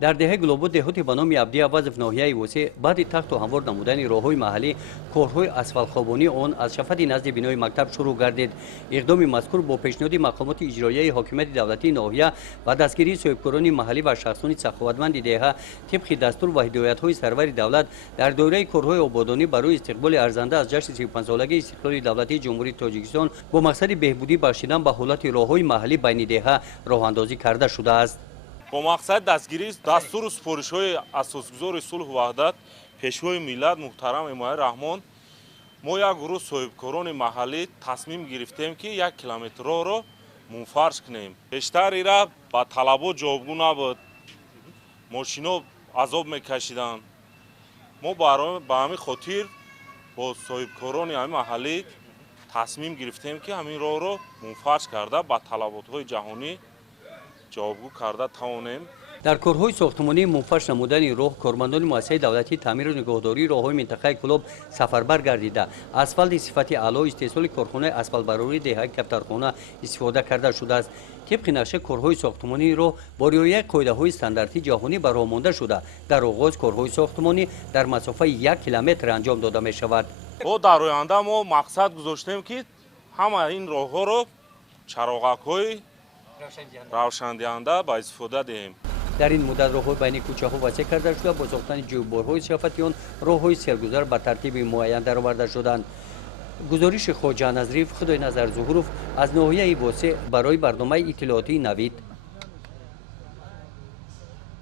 در دهه گلوبو دهاتی به نام عبدی عوض ناحیه وسیع بعد تخت و هموار نمودن راههای محلی کارهای اسفالت خوابانی آن از شفت نزد بینای مکتب شروع گردید. اقدام مذکور با پیشنهاد مقامات اجرایی حاکمیت دولتی ناحیه و دستگیری صاحبکاران محلی و شخصان سخاوتمند دهه طبق دستور و هدایت‌های سرور دولت در دوره کارهای آبادانی برای استقبال ارزنده از جشن 35 سالگی استقلال دولتی جمهوری تاجیکستان با مقصد بهبودی بخشیدن به حالت راههای محلی بین دهه راهاندازی کرده شده است. با مقصد دستگیری دستور و سپارش‌های اساسگذار صلح و وحدت پیشوای ملت محترم امام رحمان ما یک گروه صاحبکاران محلی تصمیم گرفتیم که 1 کیلومتر راه را منفرش کنیم. بیشتر ایرا با طلبات جوابگو نبود، ماشینا عذاب میکشیدن. ما به همین خاطر با صاحبکاران همین محلی تصمیم گرفتیم که همین راه را منفرش کرده با طلبات‌های جهانی جوابگو کرده توانیم. در کارهای ساختمانی منفرش نمودن راه کارمندان مؤسسه دولتی تعمیر و نگهداری راههای منطقه کلوب سفربر گردیده اسفالت صفت اعلی استحصال کارخانه اسفالت بروری دهه کفترخانه استفاده کرده شده است. طبق نقشه کارهای ساختمانی راه با رعایت قاعده‌های استانداردی جهانی به راه مانده شده. در آغاز کارهای ساختمانی در مسافه 1 کیلومتر انجام داده می شود. و در آینده ما مقصد گذاشتیم که همه این راه‌ها را چراغک‌های روشندهنده به استفاده دهیم. در این مدت راه‌های بین کوچه‌ها وسیع کرده شده با ساختن جویبارهای شفتی راه‌های سیلگذار به ترتیب معین درآورده شدند. گزارش خواجه نظریف خدای نظر ظهورов از ناحیه واسع برای برنامه اطلاعاتی نوید.